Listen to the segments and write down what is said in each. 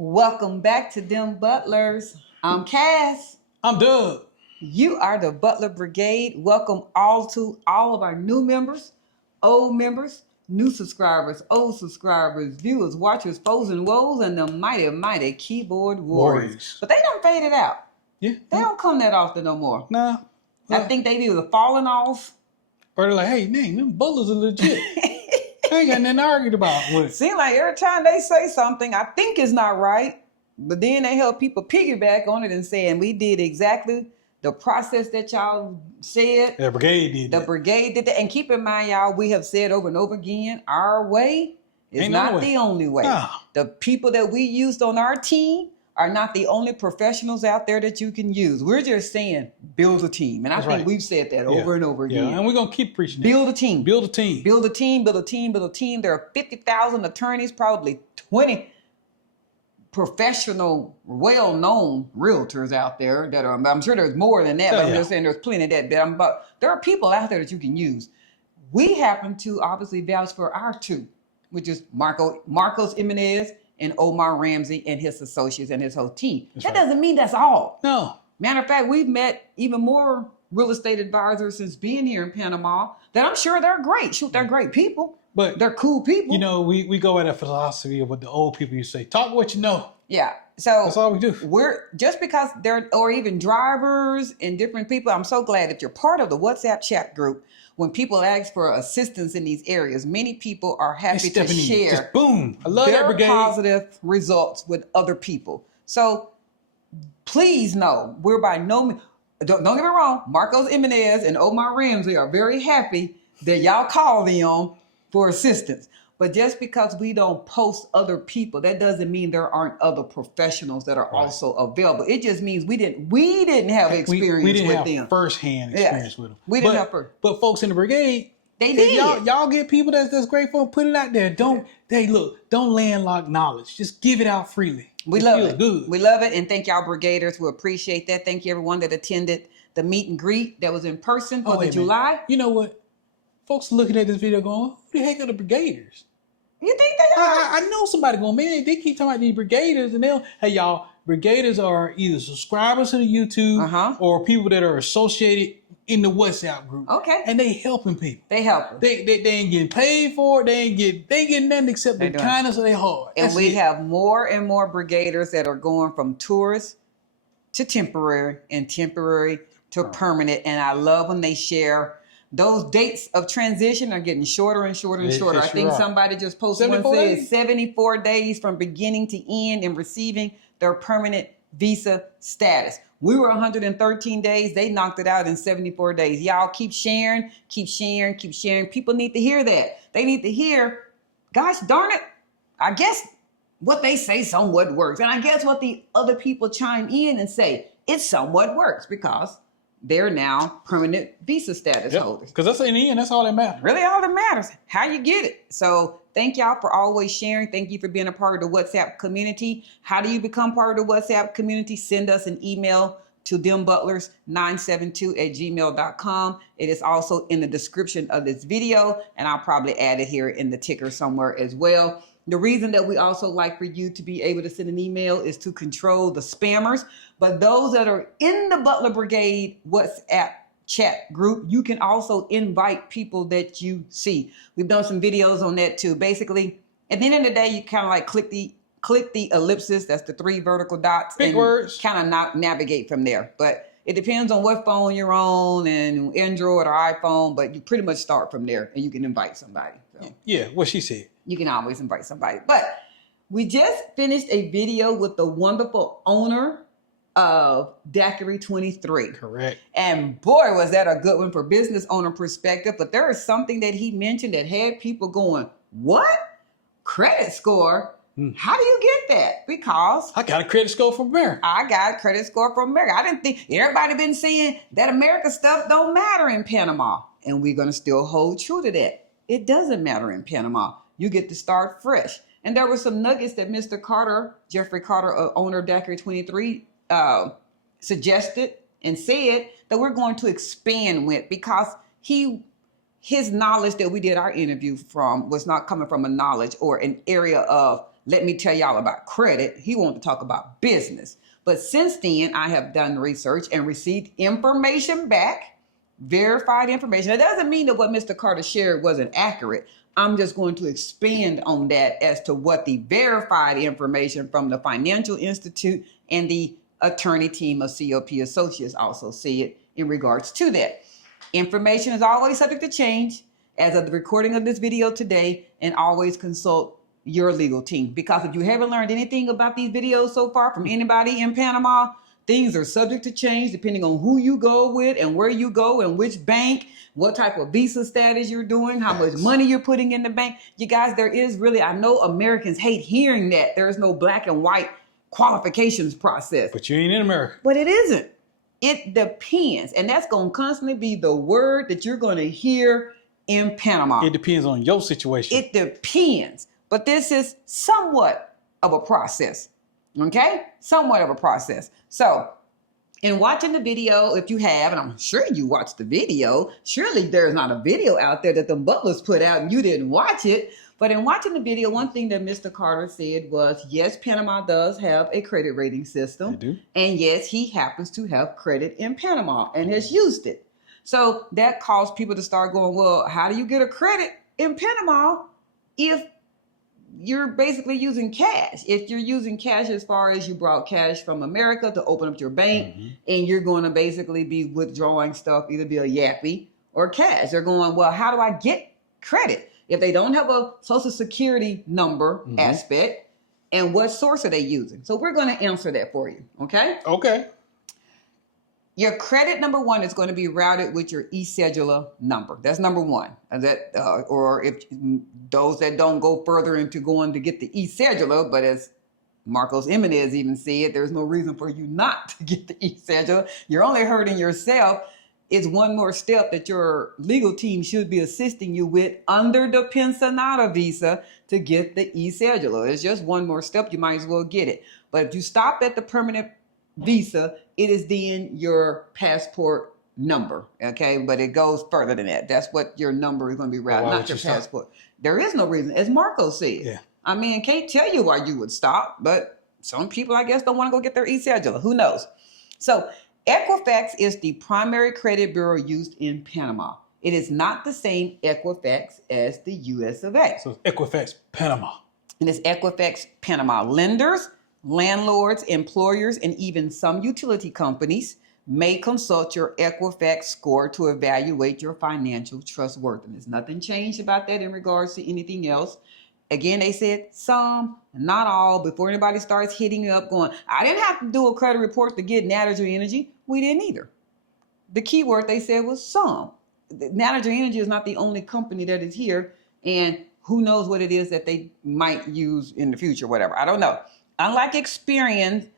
Welcome back to DemButlers. I'm Cass. I'm Doug. You are the Butler Brigade. Welcome all of our new members, old members, new subscribers, old subscribers, viewers, watchers, foes and woes, and the mighty, mighty keyboard warriors. But they done faded out. Yeah. They don't come that often no more. Nah. I think they've either fallen off. Or they're like, hey, man, them Butlers are legit. I ain't got nothing to argue about with. Seems like every time they say something, I think it's not right. But then they help people piggyback on it and saying, we did exactly the process that y'all said. The brigade did that. The brigade did that. And keep in mind, y'all, we have said over and over again, our way is not the only way. No. The people that we used on our team are not the only professionals out there that you can use. We're just saying, build a team. And I think we've said that over and over again. And we're going to keep preaching build a team. Build a team. Build a team, build a team, build a team. There are 50,000 attorneys, probably 20 professional, well-known realtors out there that are, I'm sure there's more than that, but I'm just saying there's plenty of that. But there are people out there that you can use. We happen to obviously vouch for our two, which is Marcos Jimenez and Omar Ramsey and his associates and his whole team. That doesn't mean that's all. No. Matter of fact, we've met even more real estate advisors since being here in Panama that I'm sure they're great. Shoot, they're great people. But they're cool people. You know, we go by that philosophy of what the old people used to say. Talk what you know. Yeah. So that's all we do. We're just because they're, or even drivers and different people. I'm so glad that you're part of the WhatsApp chat group. When people ask for assistance in these areas, many people are happy to share just boom. I love their that brigade. Positive results with other people. So please know, we're by no means, don't get me wrong, Marcos Jimenez and Omar Ramsey are very happy that y'all call them for assistance. But just because we don't post other people, that doesn't mean there aren't other professionals that are also available. It just means we didn't have experience we didn't with have them. First-hand experience with them. We didn't have first. But folks in the brigade, they did. Y'all get people that's grateful and put it out there. Don't landlock knowledge. Just give it out freely. We love it. Good. We love it. And thank y'all brigaders. We appreciate that. Thank you everyone that attended the meet and greet that was in person for the July. You know what? Folks looking at this video going, who the heck are the brigaders? You think they are? I know somebody going, man, they keep talking about these brigaders and hey y'all, brigaders are either subscribers to the YouTube or people that are associated in the WhatsApp group. Okay. And they helping people. They helping. They ain't getting paid for it. They ain't getting nothing except the kindness of their heart. And we have more and more brigaders that are going from tourist to temporary and temporary to permanent. And I love when they share. Those dates of transition are getting shorter and shorter and shorter. I think somebody just posted one said 74 days from beginning to end in receiving their permanent visa status. We were 113 days. They knocked it out in 74 days. Y'all keep sharing, keep sharing, keep sharing. People need to hear that. They need to hear, gosh darn it, I guess what they say somewhat works. And I guess what the other people chime in and say, it somewhat works because they're now permanent visa status holders. Because that's in the end, that's all that matters. Really all that matters, how you get it. So thank y'all for always sharing. Thank you for being a part of the WhatsApp community. How do you become part of the WhatsApp community? Send us an email to DemButlers972@gmail.com. It is also in the description of this video, and I'll probably add it here in the ticker somewhere as well. The reason that we also like for you to be able to send an email is to control the spammers. But those that are in the Butler Brigade WhatsApp chat group, you can also invite people that you see. We've done some videos on that too. Basically, at the end of the day, you kind of like click the ellipsis, that's the 3 vertical dots, big words, kind of navigate from there. But it depends on what phone you're on and Android or iPhone, but you pretty much start from there and you can invite somebody. So. Yeah, what she said. You can always invite somebody. But we just finished a video with the wonderful owner of Daiquiri 23. Correct. And boy, was that a good one for business owner perspective. But there is something that he mentioned that had people going, what? Credit score? How do you get that? Because I got a credit score from America. I got a credit score from America. I didn't think everybody been saying that America stuff don't matter in Panama. And we're going to still hold true to that. It doesn't matter in Panama. You get to start fresh. And there were some nuggets that Mr. Carter, Jeffrey Carter, owner of Daiquiri 23, suggested and said that we're going to expand with, because his knowledge that we did our interview from was not coming from a knowledge or an area of let me tell y'all about credit. He wanted to talk about business. But since then, I have done research and received information back, verified information. That doesn't mean that what Mr. Carter shared wasn't accurate. I'm just going to expand on that as to what the verified information from the Financial Institute and the attorney team of COP Associates also see it in regards to that. Information is always subject to change as of the recording of this video today, and always consult your legal team. Because if you haven't learned anything about these videos so far from anybody in Panama, things are subject to change depending on who you go with and where you go and which bank, what type of visa status you're doing, how much money you're putting in the bank. You guys, there is really, I know Americans hate hearing that. There is no black and white qualifications process. But you ain't in America. But it isn't. It depends. And that's going to constantly be the word that you're going to hear in Panama. It depends on your situation. It depends. But this is somewhat of a process. Okay? Somewhat of a process. So, in watching the video, if you have, and I'm sure you watched the video, surely there's not a video out there that the Butlers put out and you didn't watch it. But in watching the video, one thing that Mr. Carter said was, yes, Panama does have a credit rating system. They do. And yes, he happens to have credit in Panama and has used it. So that caused people to start going, well, how do you get a credit in Panama if you're basically using cash? If you're using cash as far as you brought cash from America to open up your bank, and you're going to basically be withdrawing stuff either via Yappy or cash. They're going, well, how do I get credit? If they don't have a social security number aspect, and what source are they using? So we're going to answer that for you. Okay? Okay. Your credit number one is going to be routed with your e-cedula number. That's number one. Or if those that don't go further into going to get the e-cedula, but as Marcos Jimenez even said, there's no reason for you not to get the e-cedula. You're only hurting yourself. It's one more step that your legal team should be assisting you with under the Pensionado Visa to get the e-cedula. It's just one more step. You might as well get it. But if you stop at the permanent visa, it is then your passport number, okay? But it goes further than that. That's what your number is going to be routed, not your passport. There is no reason, as Marco said. Yeah. I mean, I can't tell you why you would stop, but some people, I guess, don't want to go get their e-cedula. Who knows? So Equifax is the primary credit bureau used in Panama. It is not the same Equifax as the US of A. So Equifax Panama. And it's Equifax Panama. Lenders, landlords, employers, and even some utility companies may consult your Equifax score to evaluate your financial trustworthiness. Nothing changed about that in regards to anything else. Again, they said some, not all, before anybody starts hitting up going, I didn't have to do a credit report to get Natterjee Energy. We didn't either. The key word they said was some. Natterjee Energy is not the only company that is here, and who knows what it is that they might use in the future, whatever. I don't know. Unlike Experian,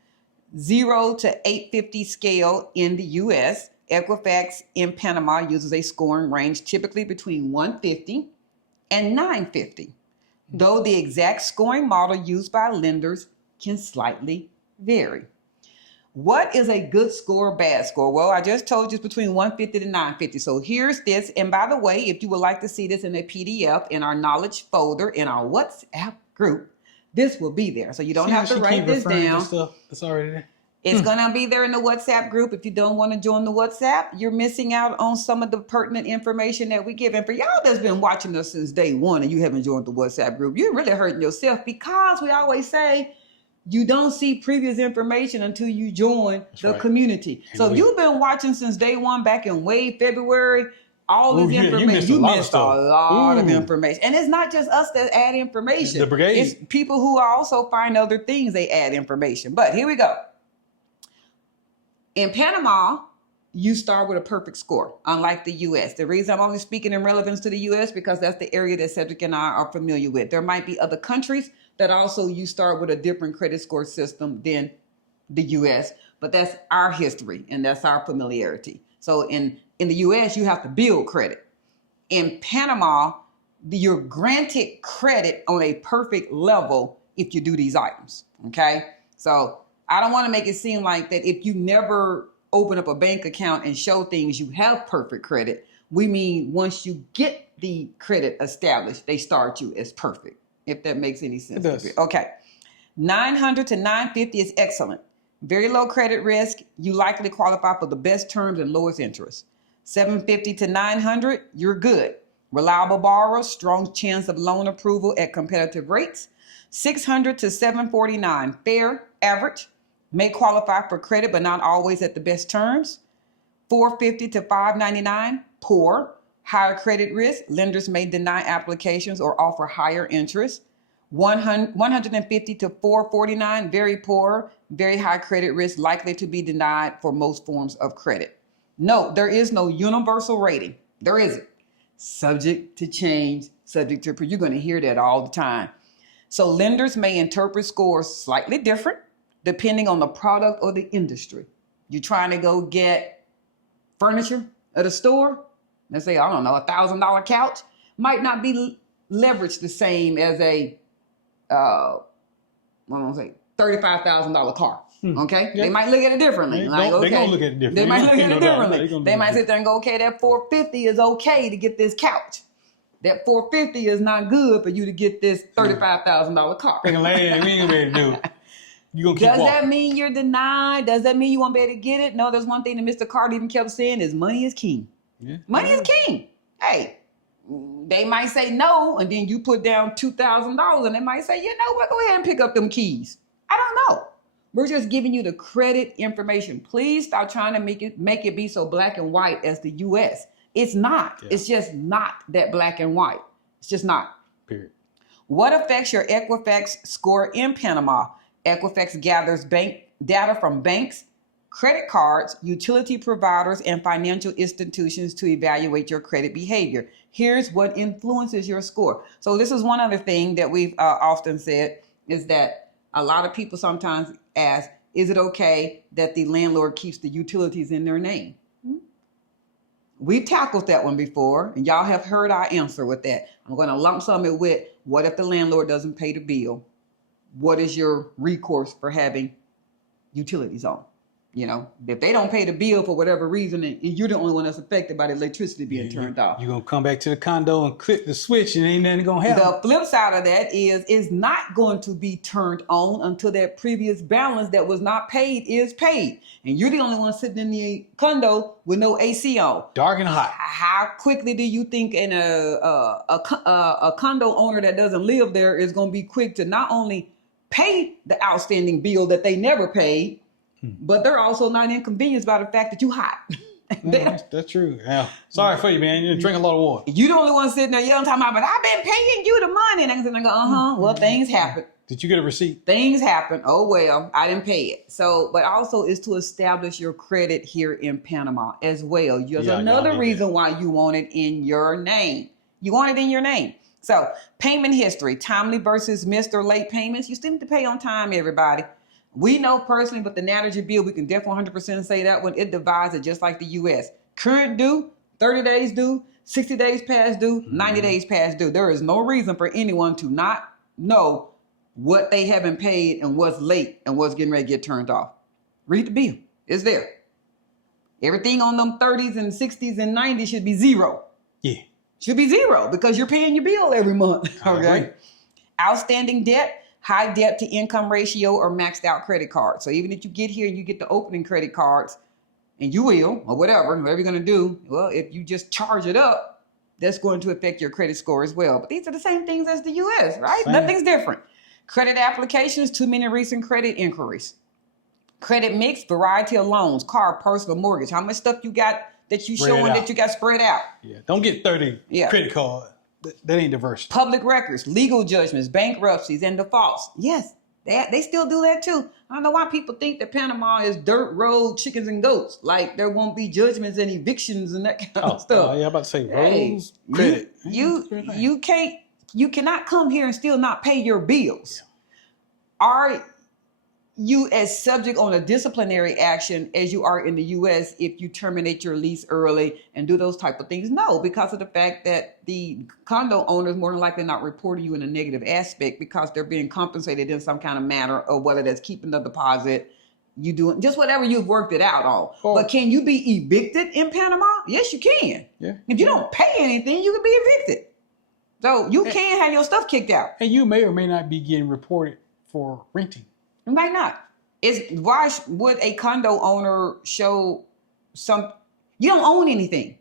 0 to 850 scale in the U.S., Equifax in Panama uses a scoring range typically between 150 and 950, though the exact scoring model used by lenders can slightly vary. What is a good score, bad score? Well, I just told you it's between 150 to 950. So here's this. And by the way, if you would like to see this in a PDF in our knowledge folder in our WhatsApp group, this will be there. So you don't have to write this down. Stuff that's already there. It's going to be there in the WhatsApp group. If you don't want to join the WhatsApp, you're missing out on some of the pertinent information that we give. And for y'all that's been watching us since day one and you haven't joined the WhatsApp group, you're really hurting yourself, because we always say you don't see previous information until you join the community. So if you've been watching since day one back in February, all this information, you missed a lot of information. And it's not just us that add information. The brigade. It's people who also find other things, they add information. But here we go. In Panama, you start with a perfect score, unlike the U.S. The reason I'm only speaking in relevance to the U.S. because that's the area that Cedric and I are familiar with. There might be other countries that also you start with a different credit score system than the U.S., but that's our history and that's our familiarity. So in the U.S., you have to build credit. In Panama, you're granted credit on a perfect level if you do these items, okay? So I don't want to make it seem like that if you never open up a bank account and show things you have perfect credit. We mean once you get the credit established, they start you as perfect, if that makes any sense. It does. Okay. 900 to 950 is excellent. Very low credit risk. You likely qualify for the best terms and lowest interest. 750 to 900, you're good. Reliable borrower, strong chance of loan approval at competitive rates. 600 to 749, fair, average. May qualify for credit, but not always at the best terms. 450 to 599, poor. Higher credit risk. Lenders may deny applications or offer higher interest. 150 to 449, very poor, very high credit risk, likely to be denied for most forms of credit. No, there is no universal rating. There isn't. Subject to change, subject to, you're going to hear that all the time. So lenders may interpret scores slightly different depending on the product or the industry. You're trying to go get furniture at a store, let's say, I don't know, $1,000 couch, might not be leveraged the same as a $35,000 car. Okay, yeah. They might look at it differently. They're gonna look at it differently. They might look at it differently. They might sit there and go, okay, that $450 is okay to get this couch. That $450 is not good for you to get this $35,000 car. We ain't ready to do it. Does that mean you're denied? Does that mean you won't be able to get it? No, there's one thing that Mr. Carter even kept saying is money is king. Yeah. Money is king. Hey, they might say no, and then you put down $2,000, and they might say, you know what, go ahead and pick up them keys. I don't know. We're just giving you the credit information. Please stop trying to make it be so black and white as the U.S. It's not. Yeah. It's just not that black and white. It's just not. Period. What affects your Equifax score in Panama? Equifax gathers bank data from banks, credit cards, utility providers, and financial institutions to evaluate your credit behavior. Here's what influences your score. So this is one other thing that we've often said is that a lot of people sometimes ask, is it okay that the landlord keeps the utilities in their name? We've tackled that one before, and y'all have heard our answer with that. I'm going to lump sum it with, what if the landlord doesn't pay the bill? What is your recourse for having utilities on? You know, if they don't pay the bill for whatever reason, and you're the only one that's affected by the electricity being turned off. You're going to come back to the condo and click the switch and ain't nothing going to happen. The flip side of that is it's not going to be turned on until that previous balance that was not paid is paid. And you're the only one sitting in the condo with no AC on. Dark and hot. How quickly do you think a condo owner that doesn't live there is going to be quick to not only pay the outstanding bill that they never paid, but they're also not inconvenienced by the fact that you hot. That's true. Yeah. Sorry for you, man. You drink a lot of water. You the only one sitting there yelling, talking about, but I've been paying you the money. And I go, well, things happen. Did you get a receipt? Things happen. Oh, well, I didn't pay it. So, but also is to establish your credit here in Panama as well. There's another reason why you want it in your name. You want it in your name. So payment history, timely versus missed or late payments. You still need to pay on time, everybody. We know personally, but the National bill, we can definitely 100% say that one. It divides it just like the U.S. Current due, 30 days due, 60 days past due, 90 days past due. There is no reason for anyone to not know what they haven't paid and what's late and what's getting ready to get turned off. Read the bill. It's there. Everything on them 30s and 60s and 90s should be zero. Yeah. Should be zero because you're paying your bill every month. Okay. Outstanding debt. High debt to income ratio or maxed out credit cards. So even if you get here and you get the opening credit cards, and you will, or whatever you're going to do, well, if you just charge it up, that's going to affect your credit score as well. But these are the same things as the U.S., right? Same. Nothing's different. Credit applications, too many recent credit inquiries. Credit mix, variety of loans, car, personal, mortgage. How much stuff you got that you showing that you got spread out? Yeah, don't get 30 credit cards. That ain't diversity. Public records, legal judgments, bankruptcies, and defaults. Yes, they still do that too. I don't know why people think that Panama is dirt road, chickens and goats. Like there won't be judgments and evictions and that kind of stuff. Yeah, I'm about to say roads, credit. You cannot come here and still not pay your bills. Yeah. Are you as subject on a disciplinary action as you are in the U.S. if you terminate your lease early and do those type of things? No, because of the fact that the condo owners more than likely not reporting you in a negative aspect because they're being compensated in some kind of manner, or whether that's keeping the deposit, you doing just whatever you've worked it out on. Oh. But can you be evicted in Panama? Yes, you can. Yeah. If you don't pay anything, you can be evicted. So you can have your stuff kicked out. And you may or may not be getting reported for renting. It might not. Why would a condo owner show some? You don't own anything.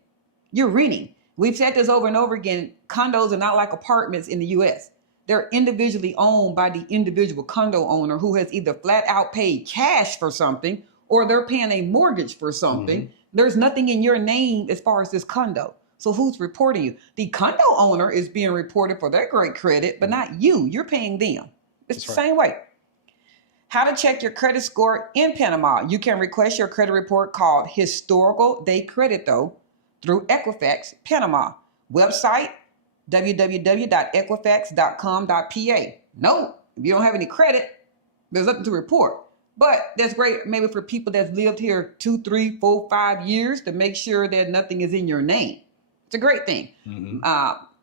You're renting. We've said this over and over again. Condos are not like apartments in the U.S. They're individually owned by the individual condo owner who has either flat out paid cash for something or they're paying a mortgage for something. Mm-hmm. There's nothing in your name as far as this condo. So who's reporting you? The condo owner is being reported for their great credit, but not you. You're paying them. It's the same way. How to check your credit score in Panama. You can request your credit report called Historical Day Credit, though, through Equifax Panamá. Website, www.equifax.com.pa. No, if you don't have any credit, there's nothing to report. But that's great maybe for people that's lived here 2, 3, 4, 5 years to make sure that nothing is in your name. It's a great thing. Mm-hmm.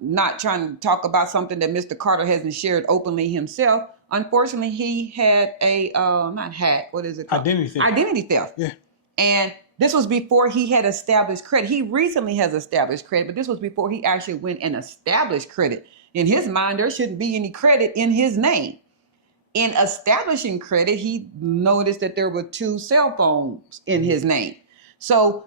Not trying to talk about something that Mr. Carter hasn't shared openly himself. Unfortunately, he had a, not hack, what is it called? Identity theft. Identity theft. Yeah. And this was before he had established credit. He recently has established credit, but this was before he actually went and established credit. In his mind, there shouldn't be any credit in his name. In establishing credit, he noticed that there were 2 cell phones in his name. So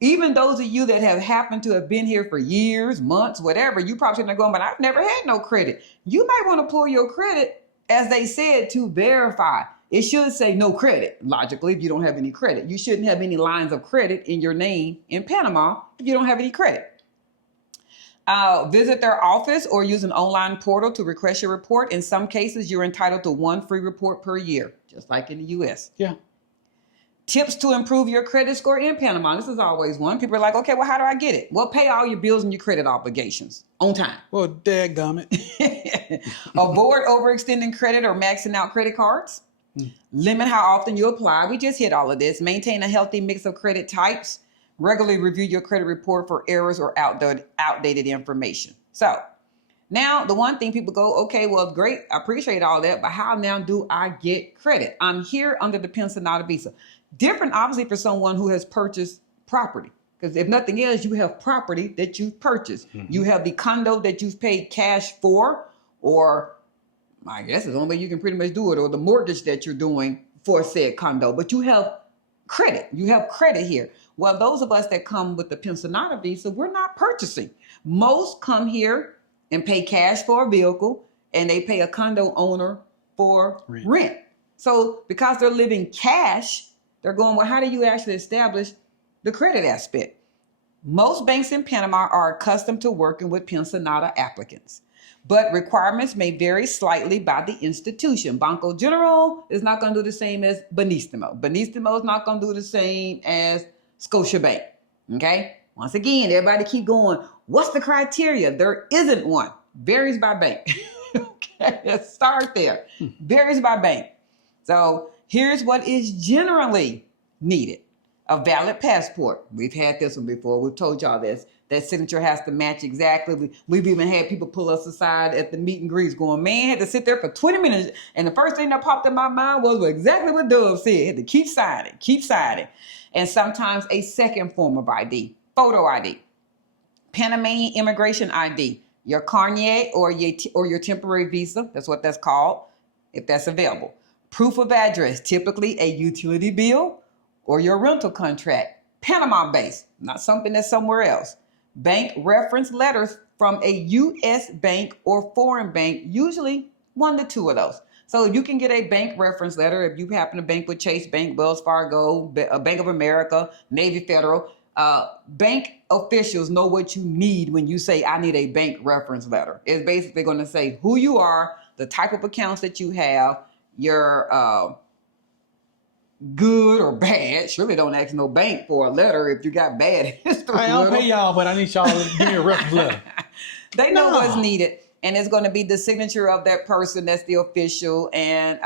even those of you that have happened to have been here for years, months, whatever, you probably shouldn't have gone, but I've never had no credit. You might want to pull your credit, as they said, to verify. It should say no credit, logically, if you don't have any credit. You shouldn't have any lines of credit in your name in Panama if you don't have any credit. Visit their office or use an online portal to request your report. In some cases, you're entitled to 1 free report per year, just like in the U.S. Yeah. Tips to improve your credit score in Panama. This is always one. People are like, okay, well, how do I get it? Well, pay all your bills and your credit obligations on time. Well, dadgummit. Avoid overextending credit or maxing out credit cards. Limit how often you apply. We just hit all of this. Maintain a healthy mix of credit types. Regularly review your credit report for errors or outdated information. So now the one thing people go, okay, well, great. I appreciate all that. But how now do I get credit? I'm here under the Pensionado Visa. Different, obviously, for someone who has purchased property. Because if nothing else, you have property that you've purchased. Mm-hmm. You have the condo that you've paid cash for, or I guess it's the only way you can pretty much do it, or the mortgage that you're doing for said condo. But you have credit. You have credit here. Well, those of us that come with the Pensionado Visa, we're not purchasing. Most come here and pay cash for a vehicle, and they pay a condo owner for rent. So because they're living cash, they're going, well, how do you actually establish the credit aspect? Most banks in Panama are accustomed to working with Pensionado applicants, but requirements may vary slightly by the institution. Banco General is not going to do the same as Banistimo. Banistimo is not going to do the same as Scotiabank. Okay? Once again, everybody keep going, what's the criteria? There isn't one. Varies by bank. Okay, let's start there. Varies by bank. So here's what is generally needed. A valid passport. We've had this one before. We've told y'all this. That signature has to match exactly. We've even had people pull us aside at the meet and greets going, man, I had to sit there for 20 minutes. And the first thing that popped in my mind was exactly what Dove said. I had to keep signing. And sometimes a second form of ID, photo ID, Panamanian immigration ID, your carnet or your temporary visa. That's what that's called, if that's available. Proof of address, typically a utility bill or your rental contract, Panama based, not something that's somewhere else. Bank reference letters from a U.S. bank or foreign bank, usually 1 to 2 of those. So you can get a bank reference letter if you happen to bank with Chase Bank, Wells Fargo, Bank of America, Navy Federal. Bank officials know what you need when you say, I need a bank reference letter. It's basically going to say who you are, the type of accounts that you have, your good or bad. Surely don't ask no bank for a letter if you got bad history. I'll pay y'all, but I need y'all to give me a reference letter. They know what's needed. And it's going to be the signature of that person that's the official. And,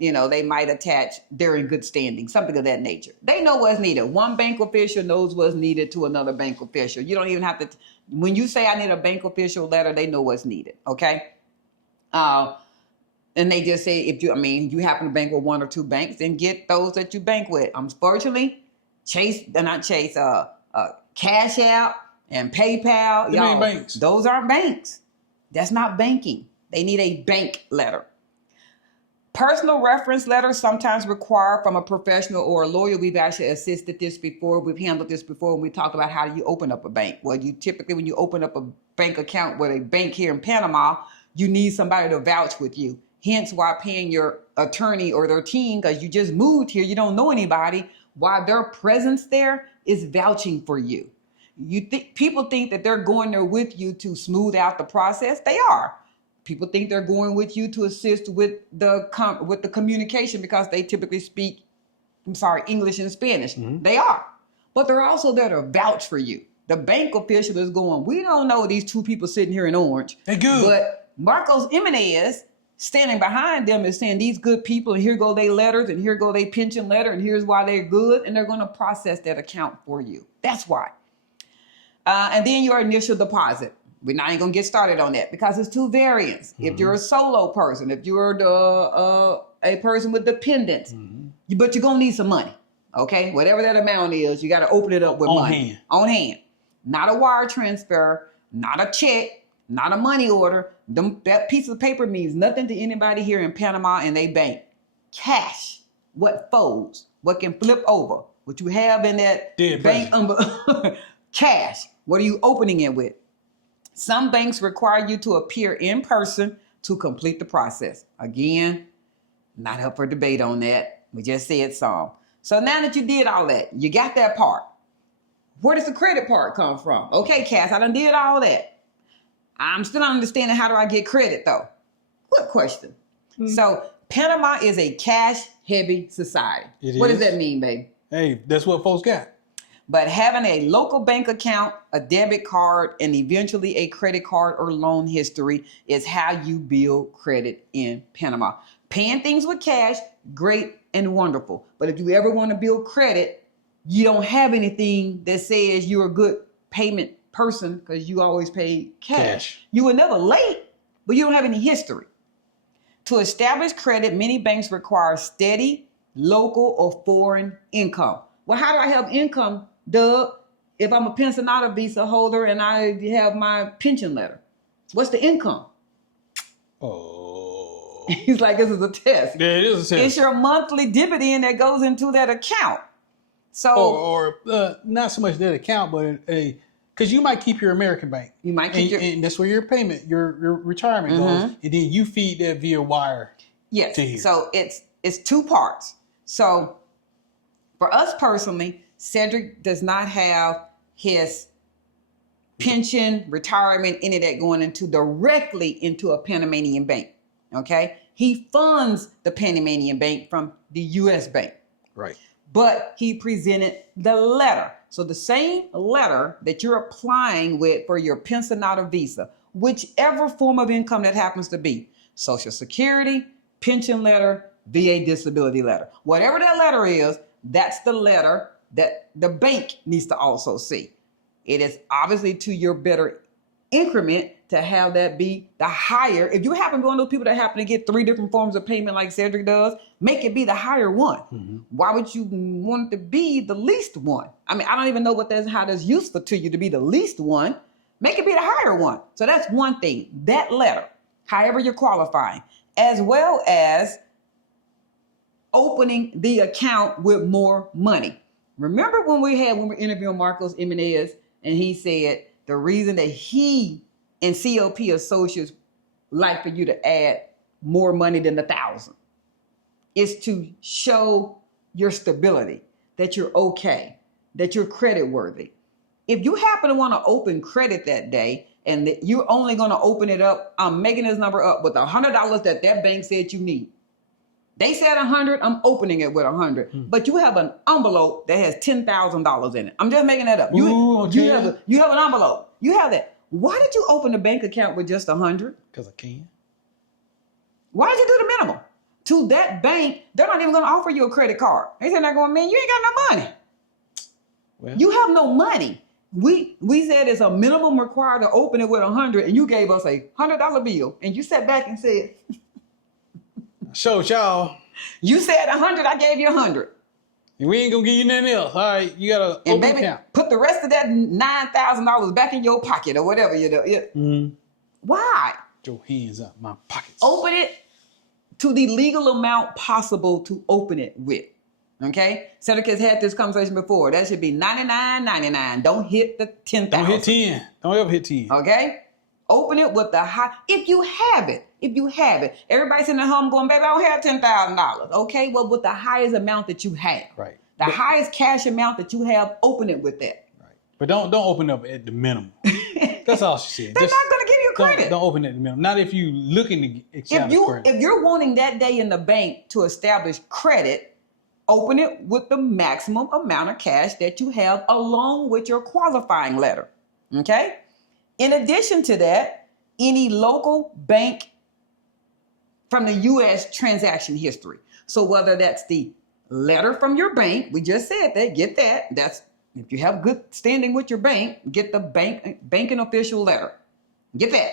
they might attach, they're in good standing, something of that nature. They know what's needed. One bank official knows what's needed to another bank official. You don't even have to, when you say I need a bank official letter, they know what's needed. Okay. And they just say, if you happen to bank with 1 or 2 banks, then get those that you bank with. Unfortunately, Cash App and PayPal, y'all, banks. Those aren't banks. That's not banking. They need a bank letter. Personal reference letters sometimes required from a professional or a lawyer. We've actually assisted this before. We've handled this before when we talked about how do you open up a bank. Well, you typically, when you open up a bank account with a bank here in Panama, you need somebody to vouch with you. Hence why paying your attorney or their team, because you just moved here, you don't know anybody, why their presence there is vouching for you. People think that they're going there with you to smooth out the process. They are. People think they're going with you to assist with the communication because they typically speak, English and Spanish. Mm-hmm. They are. But they're also there to vouch for you. The bank official is going, we don't know these two people sitting here in orange. They're good. But Marcos Jimenez standing behind them is saying these good people, and here go their letters, and here go their pension letter, and here's why they're good, and they're going to process that account for you. That's why. And then your initial deposit. We're not even going to get started on that because it's two variants. Mm-hmm. If you're a solo person, if you're a person with dependents, but you're going to need some money, okay? Whatever that amount is, you got to open it up with money. On hand. Not a wire transfer, not a check, not a money order. That piece of paper means nothing to anybody here in Panama and they bank. Cash, what folds, what can flip over, what you have in that bank cash, what are you opening it with? Some banks require you to appear in person to complete the process. Again, not up for debate on that. We just said some. So now that you did all that, you got that part. Where does the credit part come from? Okay, Cass, I done did all that. I'm still not understanding how do I get credit though? Good question. Mm-hmm. So Panama is a cash-heavy society. What does that mean, baby? Hey, that's what folks got. But having a local bank account, a debit card, and eventually a credit card or loan history is how you build credit in Panama. Paying things with cash, great and wonderful. But if you ever want to build credit, you don't have anything that says you're a good payment person because you always pay cash. You were never late, but you don't have any history. To establish credit, many banks require steady, local, or foreign income. Well, how do I have income, Doug, if I'm a Pensionado Visa holder and I have my pension letter? What's the income? Oh. He's like, this is a test. Yeah, it is a test. It's your monthly dividend that goes into that account. So, or not so much that account, but because you might keep your American bank. You might keep and that's where your payment, your retirement goes, and then you feed that via wire. Yes. To here. So it's two parts. So for us personally, Cedric does not have his pension, retirement, any of that going directly into a Panamanian bank. Okay. He funds the Panamanian bank from the U.S. bank. Right. But he presented the letter. So the same letter that you're applying with for your Pensionado Visa, whichever form of income that happens to be, Social Security, pension letter, VA disability letter, whatever that letter is, that's the letter that the bank needs to also see. It is obviously to your better increment to have that be the higher. If you happen to be one of those people that happen to get 3 different forms of payment like Cedric does, make it be the higher one. Mm-hmm. Why would you want it to be the least one? I mean, I don't even know how that's useful to you to be the least one. Make it be the higher one. So that's one thing. That letter, however you're qualifying, as well as opening the account with more money. Remember when we were interviewing Marcos Jimenez and he said the reason that he and COP associates like for you to add more money than 1,000 is to show your stability, that you're okay, that you're credit worthy. If you happen to want to open credit that day and that you're only going to open it up, I'm making this number up with $100 that bank said you need. They said 100, I'm opening it with 100. But you have an envelope that has $10,000 in it. I'm just making that up. You have an envelope. You have that. Why did you open a bank account with just 100? Because I can. Why did you do the minimum? To that bank, they're not even going to offer you a credit card. They said they're going, man, you ain't got no money. Well, you have no money. We said it's a minimum required to open it with 100, and you gave us a $100 bill, and you sat back and said, "Showed y'all." You said 100, I gave you 100. And we ain't gonna give you nothing else. All right, you gotta and open baby, account. Put the rest of that $9,000 back in your pocket or whatever you do. Why? Your hands out my pockets. Open it to the legal amount possible to open it with. Okay? Seneca's had this conversation before. That should be $99.99. Don't hit the 10,000. Don't hit 10. Don't ever hit 10. Okay? Open it with the high, if you have it. Everybody's in the home going, baby, I don't have $10,000. Okay? Well, with the highest amount that you have. Right. The highest cash amount that you have, open it with that. Right. But don't open up at the minimum. That's all she said. They're not going to give you credit. Don't open it at the minimum. Not if you looking to establish credit. If you're wanting that day in the bank to establish credit, open it with the maximum amount of cash that you have along with your qualifying letter. Okay? In addition to that, any local bank from the U.S. transaction history. So whether that's the letter from your bank, we just said that, get that. That's if you have good standing with your bank, get the banking official letter. Get that.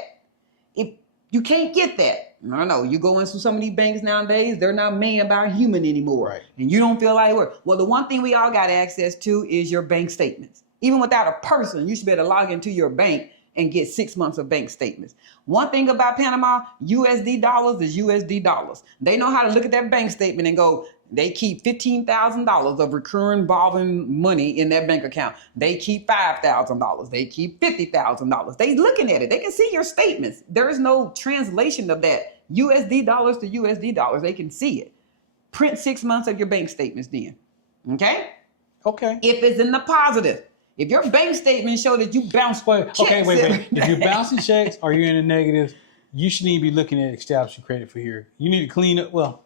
If you can't get that, no, you go into some of these banks nowadays, they're not manned by a human anymore. Right. And you don't feel like work. Well, the one thing we all got access to is your bank statements. Even without a person, you should be able to log into your bank and get 6 months of bank statements. One thing about Panama, USD dollars is USD dollars. They know how to look at that bank statement and go, they keep $15,000 of recurring revolving money in that bank account. They keep $5,000. They keep $50,000. They looking at it. They can see your statements. There is no translation of that USD dollars to USD dollars. They can see it. Print 6 months of your bank statements then. Okay? Okay. If it's in the positive. If your bank statement show that you bounced checks. Okay, wait. If you're bouncing checks or you're in the negative, you shouldn't even be looking at establishing credit for here. You need to clean up. Well,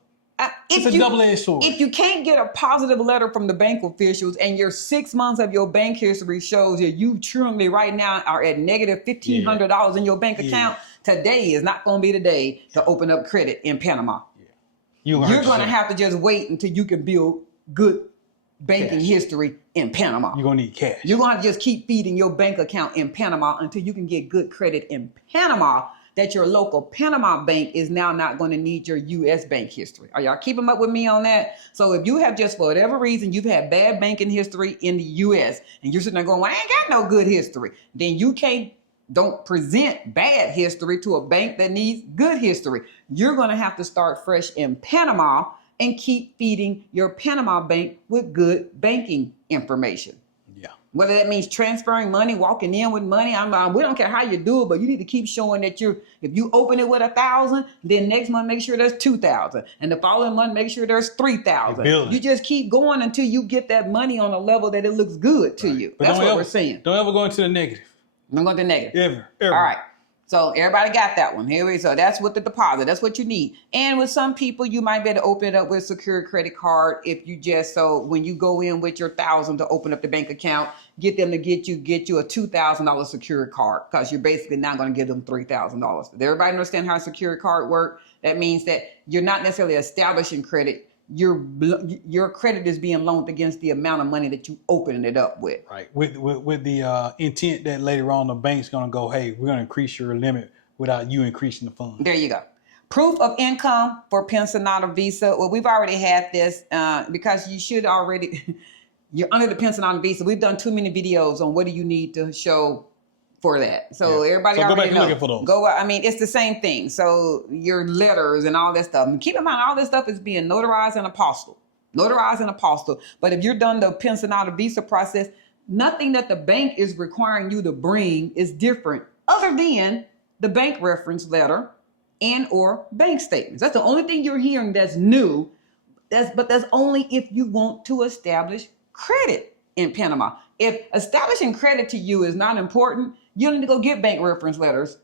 it's a double-edged sword. If you can't get a positive letter from the bank officials and your 6 months of your bank history shows that you truly right now are at negative $1,500 in your bank account, today is not going to be the day to open up credit in Panama. Yeah. You're going to have to just wait until you can build good banking history in Panama. You're going to need cash. You're going to have to just keep feeding your bank account in Panama until you can get good credit in Panama, that your local Panama bank is now not going to need your U.S. bank history. Are y'all keeping up with me on that? So if you have just, for whatever reason, you've had bad banking history in the U.S. and you're sitting there going, well, I ain't got no good history, then you don't present bad history to a bank that needs good history. You're going to have to start fresh in Panama and keep feeding your Panama bank with good banking information. Yeah. Whether that means transferring money, walking in with money, we don't care how you do it, but you need to keep showing that if you open it with 1,000, then next month make sure there's 2,000, and the following month make sure there's 3,000. You just keep going until you get that money on a level that it looks good to you. But that's what we're saying. Don't ever go into the negative. Don't go into the negative. Ever. All right. So everybody got that one. Here we go. That's what the deposit. That's what you need. And with some people, you might be able to open it up with a secured credit card. If you when you go in with your 1,000 to open up the bank account, get them to get you a $2,000 secured card, because you're basically not going to give them $3,000. Does everybody understand how a secured card works? That means that you're not necessarily establishing credit. Your credit is being loaned against the amount of money that you open it up with. Right. With the intent that later on the bank's going to go, hey, we're going to increase your limit without you increasing the funds. There you go. Proof of income for Pensionado Visa. Well, we've already had this because you should already, you're under the Pensionado Visa. We've done too many videos on what do you need to show for that. So everybody already go back and knows. look for those. It's the same thing. So your letters and all that stuff. And keep in mind, all this stuff is being notarized and apostilled. But if you're done the Pensionado Visa process, nothing that the bank is requiring you to bring is different other than the bank reference letter and or bank statements. That's the only thing you're hearing that's new. But that's only if you want to establish credit in Panama. If establishing credit to you is not important, you don't need to go get bank reference letters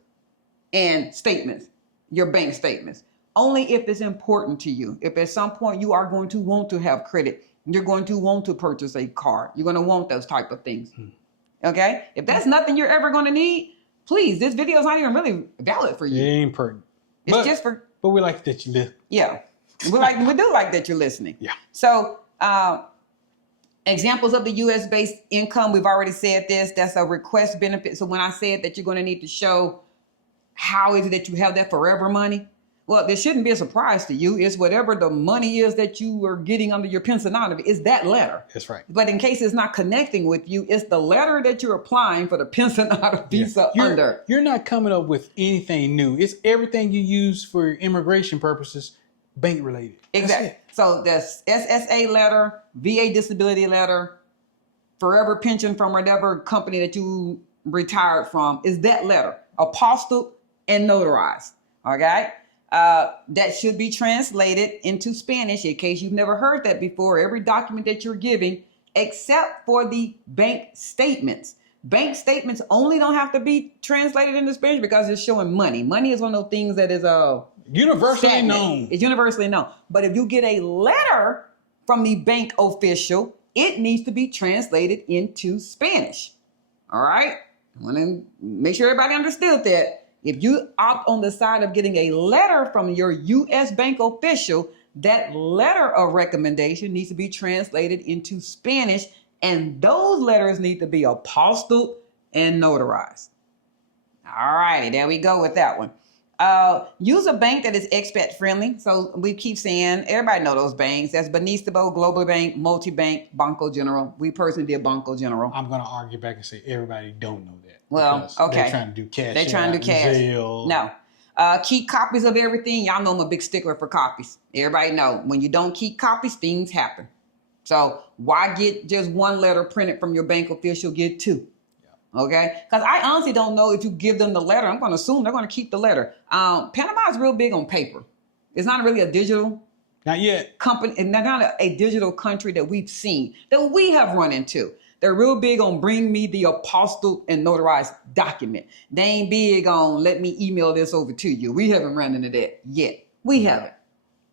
and statements, your bank statements. Only if it's important to you. If at some point you are going to want to have credit, you're going to want to purchase a car, you're going to want those type of ththings. Okay? If that's nothing you're ever going to need, please, this video is not even really valid for you. It ain't important. It's just for... But we like that you listen. Yeah. We do like that you're listening. Yeah. So, examples of the U.S.-based income, we've already said this. That's a request benefit. So when I said that you're going to need to show how is it that you have that forever money, well, this shouldn't be a surprise to you. It's whatever the money is that you are getting under your Pensionado. It's that letter. That's right. But in case it's not connecting with you, it's the letter that you're applying for the Pensionado Visa under. You're not coming up with anything new. It's everything you use for immigration purposes. bank related. Exactly. So the SSA letter, VA disability letter, forever pension from whatever company that you retired from is that letter, apostilled and notarized. Okay. That should be translated into Spanish in case you've never heard that before. Every document that you're giving, except for the bank statements. Bank statements only don't have to be translated into Spanish because it's showing money. Money is one of those things that is universally known. It's universally known. But if you get a letter from the bank official, it needs to be translated into Spanish. All right? I want to make sure everybody understood that. If you opt on the side of getting a letter from your U.S. bank official, that letter of recommendation needs to be translated into Spanish, and those letters need to be apostilled and notarized. All righty, there we go with that one. Use a bank that is expat friendly. So we keep saying, everybody know those banks. That's Banistabo, Global Bank, Multibank, Banco General. We personally did Banco General. I'm going to argue back and say everybody don't know that. Well, okay. They're trying to do cash. They're trying to do cash. Zelle. No. Keep copies of everything. Y'all know I'm a big stickler for copies. Everybody know when you don't keep copies, things happen. So why get just one letter printed from your bank official? Get two. Okay, because I honestly don't know if you give them the letter. I'm going to assume they're going to keep the letter. Panama is real big on paper. It's not really a digital not yet company, and not a digital country that we've seen, that we have run into. They're real big on bring me the apostilled and notarized document. They ain't big on let me email this over to you. We haven't run into that yet. We haven't.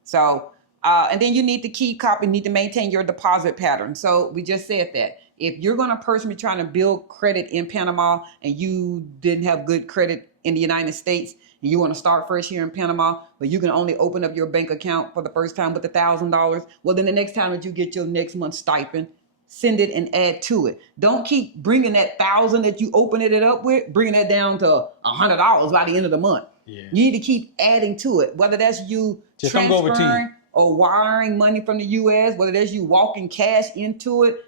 So, and then you need to keep copy, need to maintain your deposit pattern. So we just said that. If you're going to personally be trying to build credit in Panama and you didn't have good credit in the United States and you want to start fresh here in Panama, but you can only open up your bank account for the first time with $1,000, well, then the next time that you get your next month's stipend, send it and add to it. Don't keep bringing that $1,000 that you opened it up with, bringing that down to $100 by the end of the month. Yeah. You need to keep adding to it, whether that's you just transferring or wiring money from the U.S., whether that's you walking cash into it.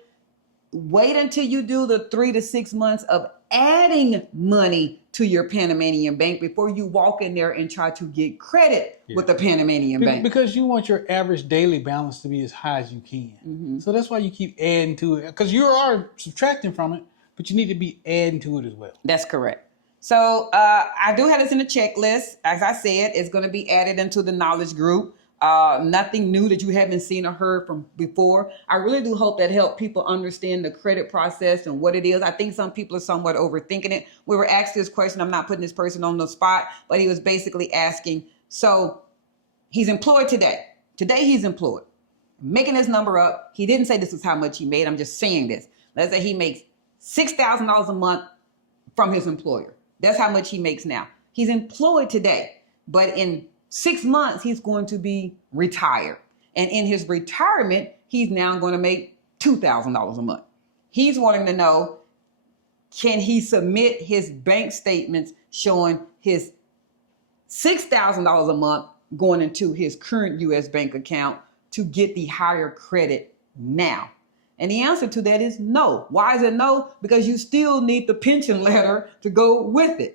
Wait until you do the 3 to 6 months of adding money to your Panamanian bank before you walk in there and try to get credit with the Panamanian bank. Because you want your average daily balance to be as high as you can. Mm-hmm. So that's why you keep adding to it. Because you are subtracting from it, but you need to be adding to it as well. That's correct. So I do have this in the checklist. As I said, it's going to be added into the knowledge group. Nothing new that you haven't seen or heard from before. I really do hope that helped people understand the credit process and what it is. I think some people are somewhat overthinking it. We were asked this question. I'm not putting this person on the spot, but he was basically asking, so he's employed today. Today he's employed. Making this number up. He didn't say this is how much he made. I'm just saying this. Let's say he makes $6,000 a month from his employer. That's how much he makes now. He's employed today, but in 6 months, he's going to be retired. And in his retirement, he's now going to make $2,000 a month. He's wanting to know, can he submit his bank statements showing his $6,000 a month going into his current U.S. bank account to get the higher credit now? And the answer to that is no. Why is it no? Because you still need the pension letter to go with it.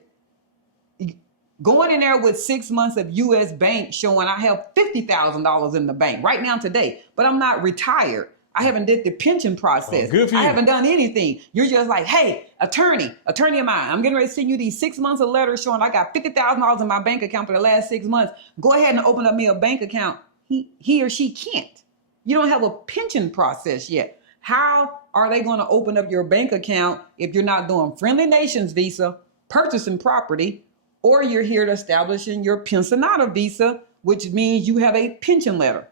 Going in there with 6 months of U.S. bank showing I have $50,000 in the bank right now today, but I'm not retired. I haven't did the pension process. Good for you. I haven't done anything. You're just like, hey, attorney of mine, I'm getting ready to send you these 6 months of letters showing I got $50,000 in my bank account for the last 6 months. Go ahead and open up me a bank account. He or she can't. You don't have a pension process yet. How are they going to open up your bank account if you're not doing friendly nations visa, purchasing property, or you're here to establishing your Pensionado Visa, which means you have a pension letter?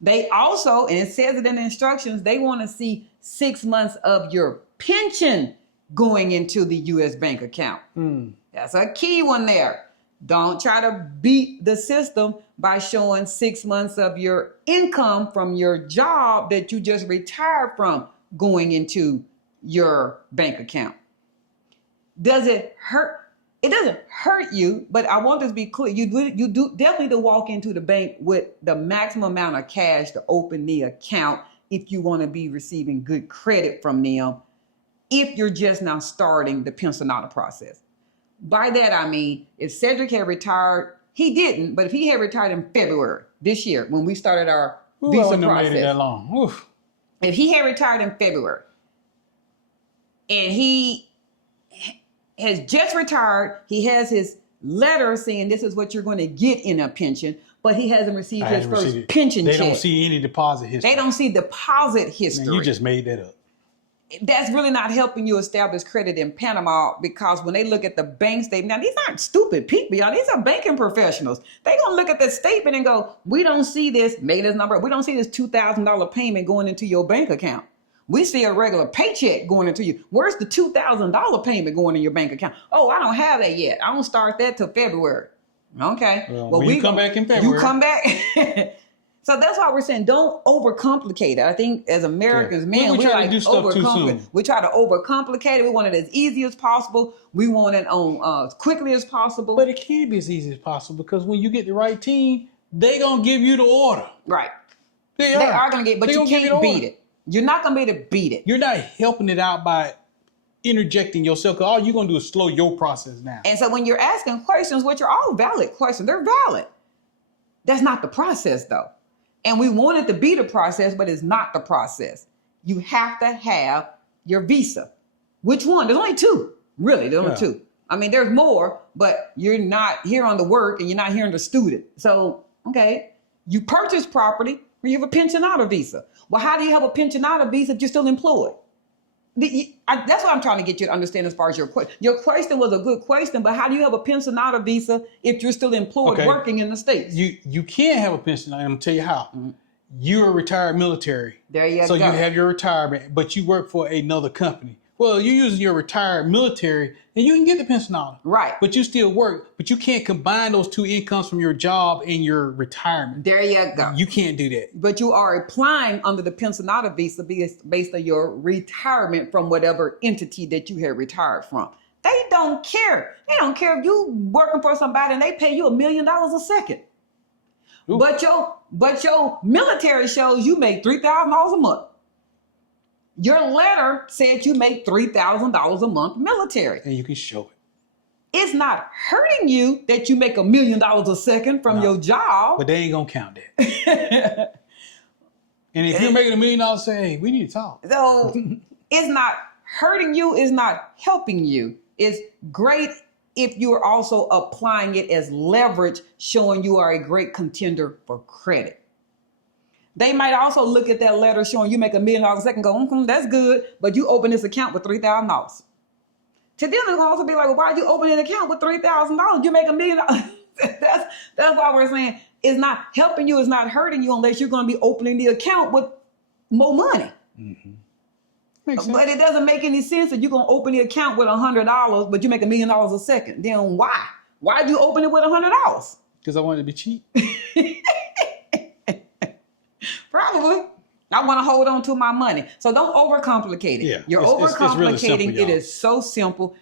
They also, and it says it in the instructions, they want to see 6 months of your pension going into the U.S. bank account. That's a key one there. Don't try to beat the system by showing 6 months of your income from your job that you just retired from going into your bank account. Does it hurt? It doesn't hurt you, but I want this to be clear. You do definitely need to walk into the bank with the maximum amount of cash to open the account if you want to be receiving good credit from them, if you're just now starting the Pensionado process. By that, I mean, if Cedric had retired, he didn't, but if he had retired in February, this year when we started our Ooh, visa I wouldn't have process. made it that long. Oof. If he had retired in February and he has just retired, he has his letter saying this is what you're going to get in a pension, but he hasn't received his first pension check. They don't see any deposit history. They don't see deposit history. Man, you just made that up. That's really not helping you establish credit in Panama, because when they look at the bank statement, now these aren't stupid people, y'all. These are banking professionals. They're going to look at the statement and go, we don't see this maintenance number. We don't see this $2,000 payment going into your bank account. We see a regular paycheck going into you. Where's the $2,000 payment going in your bank account? Oh, I don't have that yet. I don't start that till February. Okay. Well, when you come back in February. You come back. So that's why we're saying don't overcomplicate it. I think as Americans, man, we like overcomplicate. We try to overcomplicate it. We want it as easy as possible. We want it on as quickly as possible. But it can't be as easy as possible, because when you get the right team, they gonna give you the order. Right. They are gonna get, but you can't beat it. You're not gonna be able to beat it. You're not helping it out by interjecting yourself, because all you're gonna do is slow your process down. And so when you're asking questions, which are all valid questions, they're valid. That's not the process though. And we want it to be the process, but it's not the process. You have to have your visa. Which one? There's only two. Really, there's only two. I mean, there's more, but you're not here on the work and you're not here on the student. So, okay, you purchase property or you have a pensionado visa. Well, how do you have a pensionado visa if you're still employed? That's what I'm trying to get you to understand as far as your question. Your question was a good question, but how do you have a pensionado visa if you're still employed working in the States? You can't have a pension. I'm going to tell you how. Mm-hmm. You're a retired military. There you go. So you have your retirement, but you work for another company. Well, you're using your retired military and you can get the pensionado. Right. But you still work, but you can't combine those two incomes from your job and your retirement. There you go. You can't do that. But you are applying under the pensionado visa based on your retirement from whatever entity that you have retired from. They don't care. They don't care if you working for somebody and they pay you $1 million a second. Ooh. But your military shows you make $3,000 a month. Your letter said you make $3,000 a month military. And you can show it. It's not hurting you that you make $1 million a second from your job. But they ain't going to count that. And if you're making $1 million, say, hey, we need to talk. So it's not hurting you. It's not helping you. It's great if you're also applying it as leverage, showing you are a great contender for credit. They might also look at that letter showing you make $1 million a second and go, that's good, but you open this account with $3,000. To them, they'll also be like, well, why'd you open an account with $3,000? You make $1 million. That's why we're saying it's not helping you, it's not hurting you unless you're going to be opening the account with more money. Mm-hmm. Makes sense. But it doesn't make any sense that you're going to open the account with $100, but you make $1 million a second. Then why? Why'd you open it with $100? Because I wanted to be cheap. Probably. I want to hold on to my money. So don't overcomplicate it. Yeah, you're overcomplicating. Really simple, it is so simple.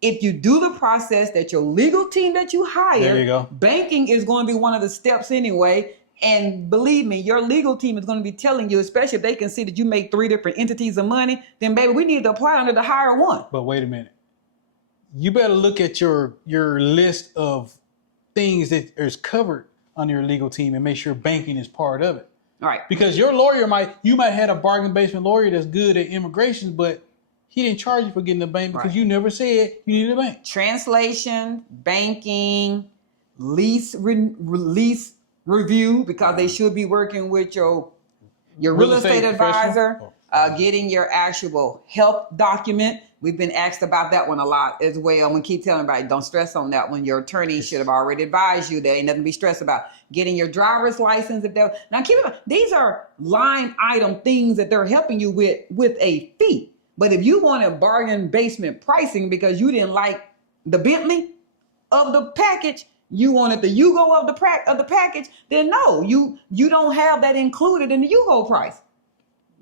If you do the process that your legal team that you hire, there you go. Banking is going to be one of the steps anyway. And believe me, your legal team is going to be telling you, especially if they can see that you make 3 different entities of money, then baby, we need to apply under the higher one. But wait a minute. You better look at your list of things that is covered on your legal team and make sure banking is part of it. All right. Because your lawyer might have a bargain basement lawyer that's good at immigration, but he didn't charge you for getting a bank because you never said you needed a bank. Translation, banking, lease review, because they should be working with your real estate advisor, getting your actual health document. We've been asked about that one a lot as well. I'm going to keep telling everybody, don't stress on that one. Your attorney should have already advised you. There ain't nothing to be stressed about. Getting your driver's license. Now keep in mind, these are line item things that they're helping you with a fee. But if you want a bargain basement pricing because you didn't like the Bentley of the package, you wanted the Yugo of the package, then no, you don't have that included in the Yugo price.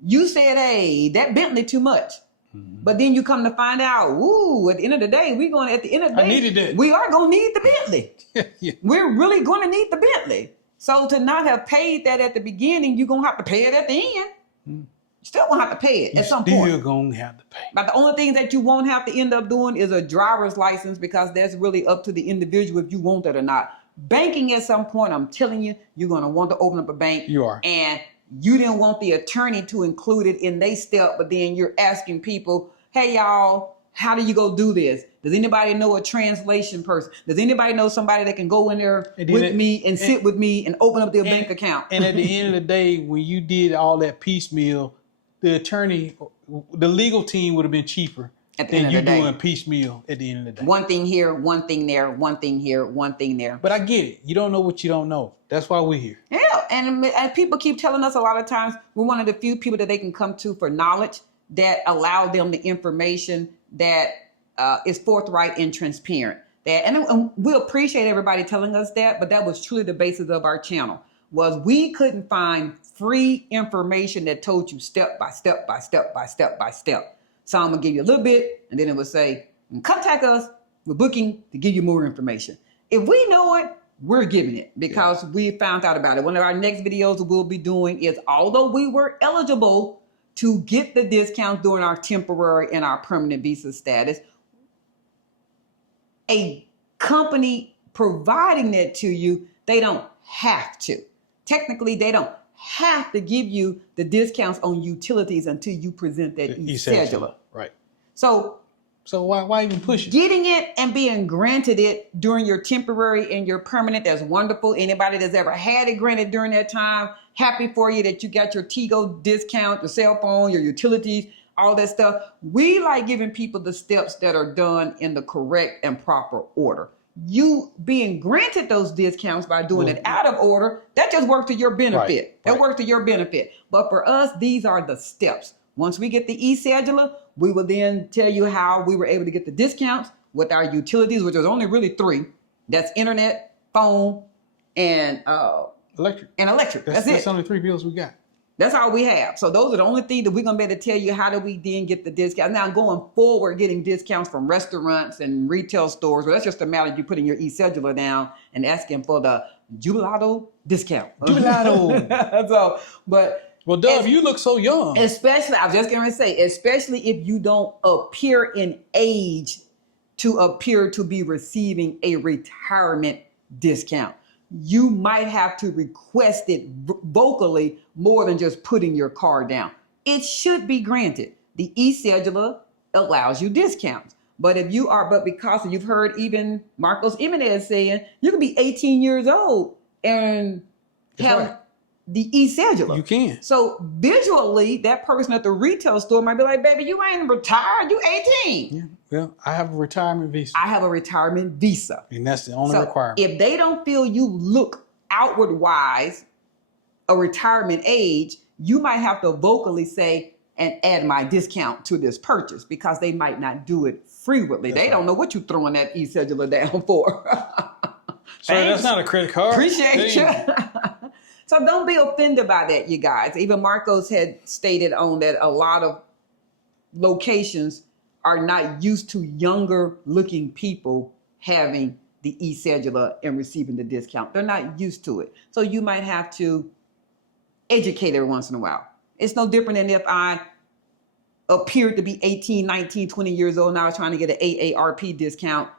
You said, hey, that Bentley too much. But then you come to find out, at the end of the day, we are going to need the Bentley. Yeah. We're really going to need the Bentley. So to not have paid that at the beginning, you're going to have to pay it at the end. You still going to have to pay it at some point. You're going to have to pay. But the only thing that you won't have to end up doing is a driver's license, because that's really up to the individual if you want that or not. banking at some point, I'm telling you, you're going to want to open up a bank. You are. And you didn't want the attorney to include it in their step, but then you're asking people, hey, y'all, how do you go do this? Does anybody know a translation person? Does anybody know somebody that can go in there with me and sit with me and open up their bank account? And at the end of the day, when you did all that piecemeal, the attorney, the legal team would have been cheaper than you doing piecemeal at the end of the day. One thing here, one thing there, one thing here, one thing there. But I get it. You don't know what you don't know. That's why we're here. Yeah, and people keep telling us a lot of times we're one of the few people that they can come to for knowledge that allow them the information that is forthright and transparent. And we appreciate everybody telling us that, but that was truly the basis of our channel, was we couldn't find free information that told you step by step by step by step by step. So I'm going to give you a little bit, and then it would say, contact us with booking to give you more information. If we know it, we're giving it because we found out about it. One of our next videos we'll be doing is, although we were eligible to get the discounts during our temporary and our permanent visa status, a company providing that to you, they don't have to. Technically, they don't have to give you the discounts on utilities until you present that e-cedula. Right. So why even push it? Getting it and being granted it during your temporary and your permanent, that's wonderful. Anybody that's ever had it granted during that time, happy for you that you got your Tigo discount, your cell phone, your utilities, all that stuff. We like giving people the steps that are done in the correct and proper order. You being granted those discounts by doing it out of order, that just works to your benefit. That works to your benefit. But for us, these are the steps. Once we get the e-cedula, we will then tell you how we were able to get the discounts with our utilities, which is only really 3. That's internet, phone, and electric. That's it. That's only 3 bills we got. That's all we have. So those are the only things that we're going to be able to tell you how do we then get the discount. Now going forward, getting discounts from restaurants and retail stores, well, that's just a matter of you putting your e-cedula down and asking for the jubilado discount. Jubilado. Well, Dove, you look so young. Especially, I was just going to say, especially if you don't appear in age to appear to be receiving a retirement discount. You might have to request it vocally more than just putting your card down. It should be granted. The e-cedula allows you discounts. But because you've heard even Marcos Jimenez saying, you can be 18 years old and have the e-cedula. You can. So visually, that person at the retail store might be like, baby, you ain't retired, you 18. Yeah. Well, I have a retirement visa. I have a retirement visa. And that's the only requirement. If they don't feel you look outward-wise a retirement age, you might have to vocally say and add my discount to this purchase because they might not do it frequently. They don't know what you're throwing that e-cedula down for. Sorry, that's not a credit card. Appreciate you. So don't be offended by that, you guys. Even Marcos had stated on that a lot of locations are not used to younger looking people having the e-cedula and receiving the discount. They're not used to it. So you might have to educate every once in a while. It's no different than if I appeared to be 18, 19, 20 years old and I was trying to get an AARP discount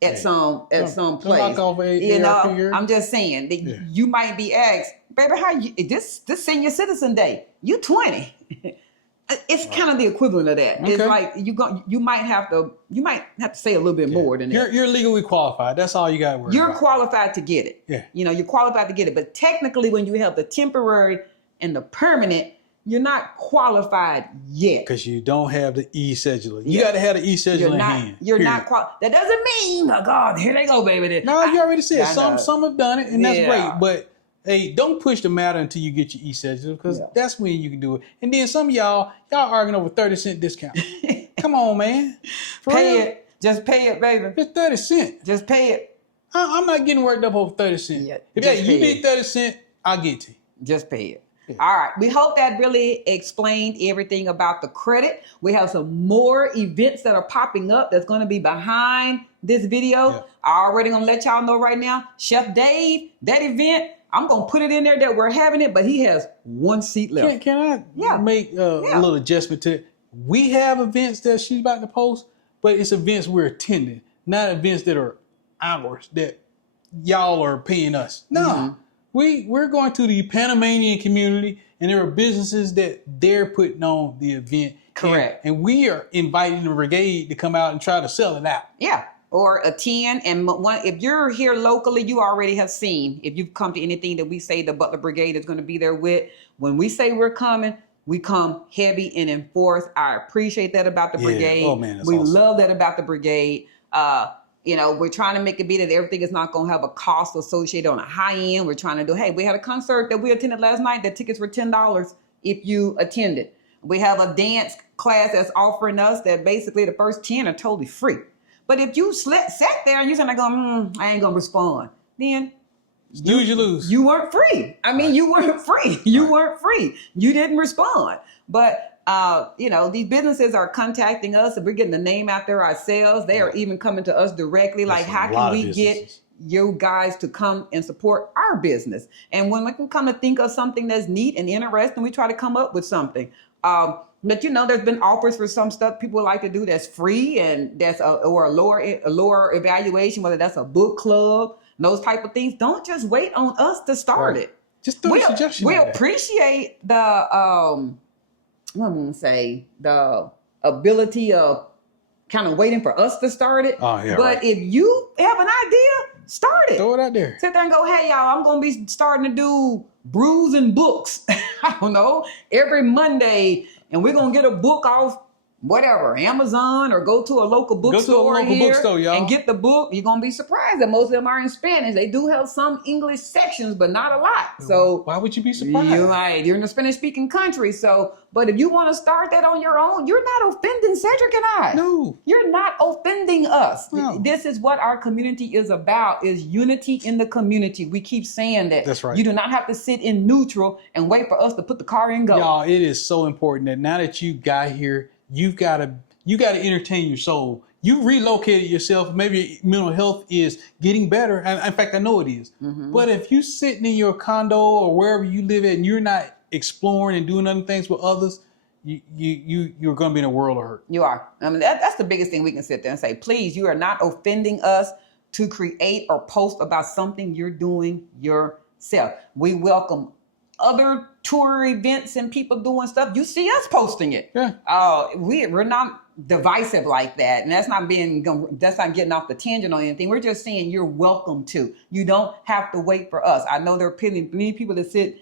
at some place. I'm just saying that you might be asked, baby, how you this senior citizen day? You 20. It's kind of the equivalent of that. Okay. It's like you might have to say a little bit more than that. You're legally qualified. That's all you got to worry about. You're qualified to get it. Yeah. You're qualified to get it. But technically, when you have the temporary and the permanent, you're not qualified yet. Because you don't have the e-cedula. You got to have the e-cedula in hand. You're not qualified. That doesn't mean, oh God, here they go, baby. No, you already said. Some have done it, and that's great. But hey, don't push the matter until you get your e-cedula because that's when you can do it. And then some of y'all arguing over 30-cent discount. Come on, man. Pay it. Just pay it, baby. It's 30 cents. Just pay it. I'm not getting worked up over 30 cents. Yeah, if you need 30 cents, I'll get to you. Just pay it. Yeah. All right. We hope that really explained everything about the credit. We have some more events that are popping up that's going to be behind this video. Yeah. I already going to let y'all know right now. Chef Dave, that event, I'm going to put it in there that we're having it, but he has 1 seat left. Can I make a little adjustment to it? We have events that she's about to post, but it's events we're attending, not events that are ours that y'all are paying us. No, we're going to the Panamanian community, and there are businesses that they're putting on the event. Correct. And we are inviting the brigade to come out and try to sell it out. Yeah. Or attend. And if you're here locally, you already have seen, if you've come to anything that we say the Butler Brigade is going to be there with, when we say we're coming, we come heavy and enforced. I appreciate that about the brigade. Oh, man, we awesome. love that about the brigade. We're trying to make it be that everything is not going to have a cost associated on a high end. We're trying to do, hey, we had a concert that we attended last night. The tickets were $10 if you attended. We have a dance class that's offering us that basically the first 10 are totally free. But if you sat there and you're saying, I ain't going to respond, then Lose, you lose. You weren't free. I mean, you weren't free. You weren't free. You didn't respond. But, these businesses are contacting us and we're getting the name out there ourselves. They are even coming to us directly. Like, how can we get you guys to come and support our business? And when we can come and think of something that's neat and interesting, we try to come up with something. But there's been offers for some stuff people like to do that's free and that's a lower evaluation, whether that's a book club, those type of things. Don't just wait on us to start it. Just throw a suggestion. We appreciate the the ability of kind of waiting for us to start it. Oh, yeah, but if you have an idea, start it. Throw it out there. Sit there and go, hey, y'all, I'm going to be starting to do brews and books. I don't know, every Monday. And we're going to get a book off whatever, Amazon, or go to a local bookstore and get the book. You're going to be surprised that most of them are in Spanish. They do have some English sections, but not a lot. So why would you be surprised? You're in a Spanish-speaking country. So, but if you want to start that on your own, you're not offending Cedric and I. No. You're not offending us. No. This is what our community is about, is unity in the community. We keep saying that. That's right. You do not have to sit in neutral and wait for us to put the car in go. Y'all, it is so important that now that you got here, you gotta entertain your soul. You relocated yourself. Maybe mental health is getting better. And in fact, I know it is. Mm-hmm. But if you sitting in your condo or wherever you live at and you're not exploring and doing other things with others, you're going to be in a world of hurt. You are. I mean, that's the biggest thing we can sit there and say. Please, you are not offending us to create or post about something you're doing yourself. We welcome other tour events and people doing stuff. You see us posting it. Yeah. We're not divisive like that, and that's not getting off the tangent or anything. We're just saying you're welcome to. You don't have to wait for us. I know there are many people that sit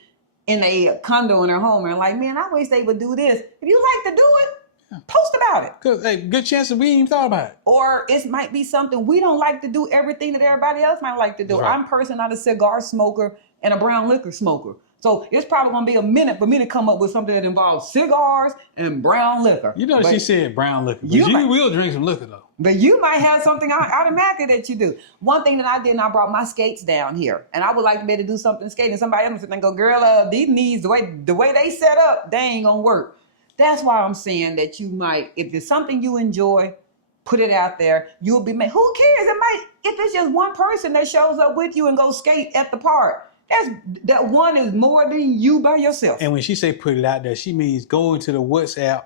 in a condo in their home and are like, man, I wish they would do this. If you like to do it, post about it. Because good chance that we ain't even thought about it. Or it might be something we don't like to do, everything that everybody else might like to do. Right. I'm personally not a cigar smoker and a brown liquor smoker. So it's probably going to be a minute for me to come up with something that involves cigars and brown liquor. You know, she said brown liquor. But you will drink some liquor, though. But you might have something automatically that you do. One thing that I did, I brought my skates down here. And I would like to be able to do something skating. Somebody else would go, girl, these knees, the way they set up, they ain't going to work. That's why I'm saying that you might, if it's something you enjoy, put it out there. You'll be made. Who cares? If it's just one person that shows up with you and goes skate at the park. That one is more than you by yourself. And when she say put it out there, she means go into the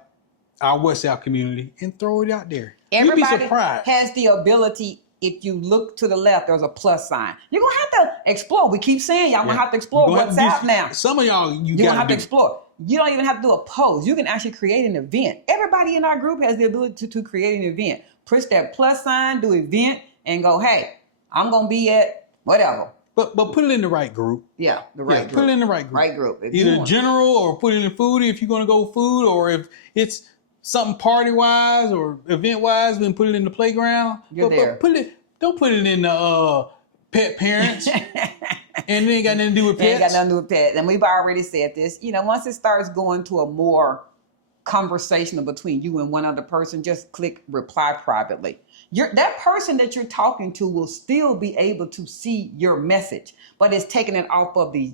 our WhatsApp community, and throw it out there. Everybody You'd be surprised. Has the ability. If you look to the left, there's a plus sign. You're going to have to explore. We keep saying y'all going to have to explore WhatsApp now. Some of y'all, you're going to have to explore. You don't even have to do a post. You can actually create an event. Everybody in our group has the ability to create an event. Push that plus sign, do event, and go, hey, I'm going to be at whatever. But put it in the right group. Yeah, the right group. Put it in the right group. Right group. Either general or put it in food if you're going to go food, or if it's something party-wise or event-wise, then put it in the playground. You're there. Don't put it in the pet parents. And it ain't got nothing to do with pets. It ain't got nothing to do with pets. And we've already said this. Once it starts going to a more conversational between you and one other person, just click reply privately. That person that you're talking to will still be able to see your message, but it's taking it off of the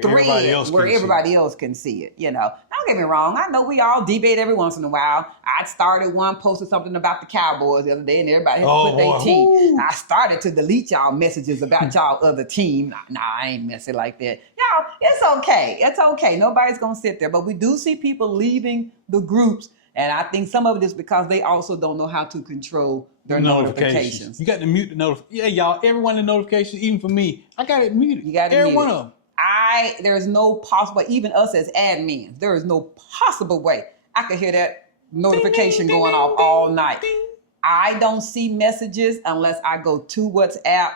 thread where everybody else can see it. Don't get me wrong. I know we all debate every once in a while. I started posted something about the Cowboys the other day, and everybody had to put their team. Ooh. I started to delete y'all messages about y'all other team. Nah, I ain't messing like that. Y'all, it's okay. It's okay. Nobody's gonna sit there, but we do see people leaving the groups And I think some of it is because they also don't know how to control their notifications. You got to mute the notifications. Yeah, y'all, every one of the notifications, even for me, I got it muted. You got to every mute one it. of them. There's no possible, even us as admins, there is no possible way I could hear that notification Ding, ding, going ding, off ding, all night. ding. I don't see messages unless I go to WhatsApp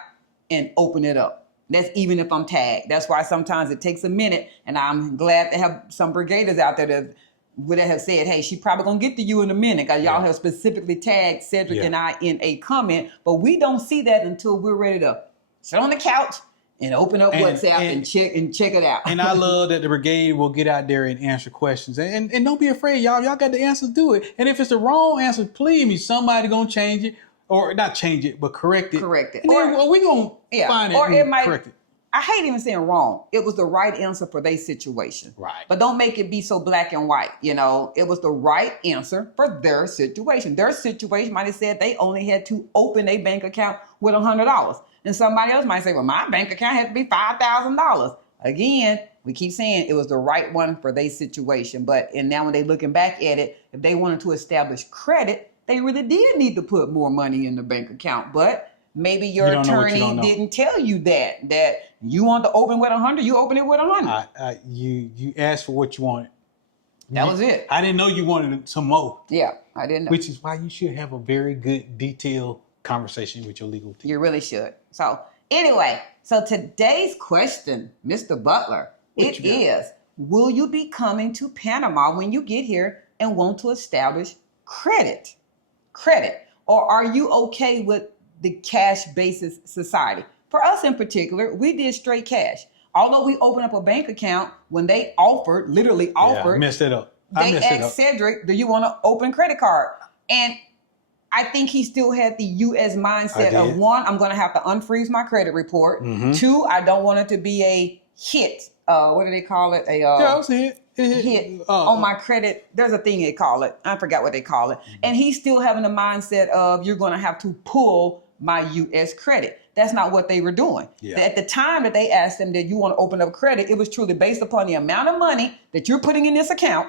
and open it up. That's even if I'm tagged. That's why sometimes it takes a minute, and I'm glad to have some brigaders out there that would have said, hey, she probably gonna get to you in a minute, because y'all have specifically tagged Cedric and I in a comment, but we don't see that until we're ready to sit on the couch and open up WhatsApp and check it out. And I love that the brigade will get out there and answer questions. And don't be afraid, y'all. Y'all got the answers, do it. And if it's the wrong answer, please me, somebody gonna change it. Or not change it, but correct it. Correct it. And then we gonna find it and correct it. I hate even saying wrong. It was the right answer for their situation. Right. But don't make it be so black and white. You know, it was the right answer for their situation. Their situation might have said they only had to open a bank account with $100. And somebody else might say, well, my bank account had to be $5,000. Again, we keep saying it was the right one for their situation. And now when they're looking back at it, if they wanted to establish credit, they really did need to put more money in the bank account. But maybe your attorney didn't tell you that you want to open with 100, you open it with 100. You asked for what you wanted. That was it. I didn't know you wanted some more. Yeah, I didn't know. Which is why you should have a very good, detailed conversation with your legal team. You really should. So anyway, today's question, Mr. Butler, it is, will you be coming to Panama when you get here and want to establish credit? Or are you okay with the cash basis society? For us in particular, we did straight cash. Although we opened up a bank account, when they literally offered. I messed it up. They asked Cedric, do you want to open credit card? And I think he still had the U.S. mindset of, one, I'm going to have to unfreeze my credit report. Mm-hmm. Two, I don't want it to be a hit. What do they call it? I see it. Hit on my credit. There's a thing they call it. I forgot what they call it. Mm-hmm. And he's still having the mindset of, you're going to have to pull my U.S. credit. That's not what they were doing. Yeah. At the time that they asked them, did you want to open up credit? It was truly based upon the amount of money that you're putting in this account,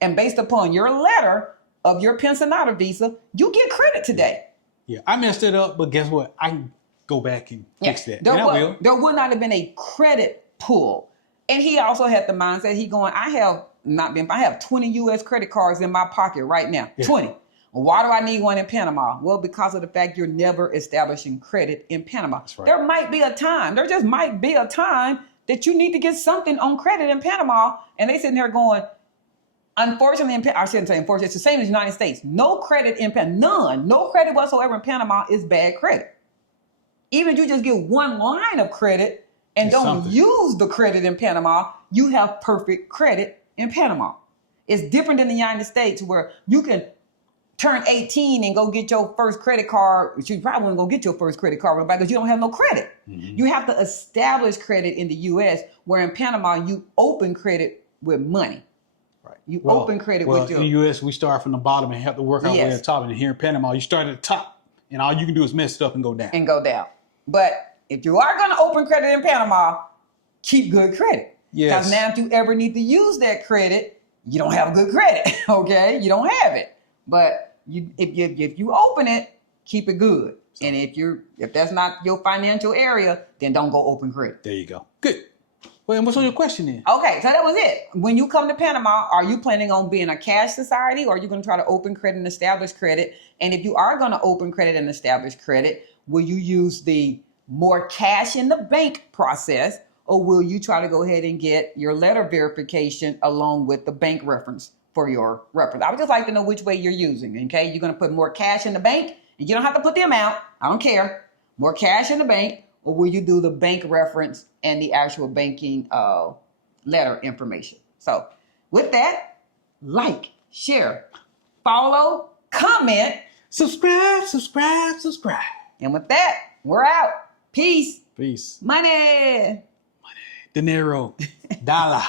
and based upon your letter of your Pensionado Visa, you get credit today. Yeah, I messed it up, but guess what? I can go back and fix that. There would not have been a credit pull. And he also had the mindset, I have 20 U.S. credit cards in my pocket right now, 20. Why do I need one in Panama? Well, because of the fact you're never establishing credit in Panama. That's right. There just might be a time that you need to get something on credit in Panama. And they sitting there going, unfortunately, I shouldn't say unfortunately, it's the same as the United States. No credit in Panama, no credit whatsoever in Panama is bad credit. Even if you just get one line of credit and don't use the credit in Panama, you have perfect credit in Panama. It's different than the United States, where you can turn 18 and go get your first credit card, which you probably won't go get your first credit card because you don't have no credit. Mm-hmm. You have to establish credit in the U.S., where in Panama, you open credit with money. Right. You open credit with your... in the U.S., we start from the bottom and have to work our way to the top. And here in Panama, you start at the top, and all you can do is mess it up and go down. But if you are going to open credit in Panama, keep good credit. Yes. Because now if you ever need to use that credit, you don't have good credit, okay? You don't have it. But if you open it, keep it good. And if that's not your financial area, then don't go open credit. There you go. Good. Well, and what's on your question then? Okay, so that was it. When you come to Panama, are you planning on being a cash society, or are you going to try to open credit and establish credit? And if you are going to open credit and establish credit, will you use the more cash in the bank process, or will you try to go ahead and get your letter verification along with the bank reference for your reference? I would just like to know which way you're using, okay? You're going to put more cash in the bank, and you don't have to put the amount. I don't care. More cash in the bank, or will you do the bank reference and the actual banking letter information? So with that, like, share, follow, comment, subscribe. And with that, we're out. Peace. Peace. Money. Dinero. Dollar.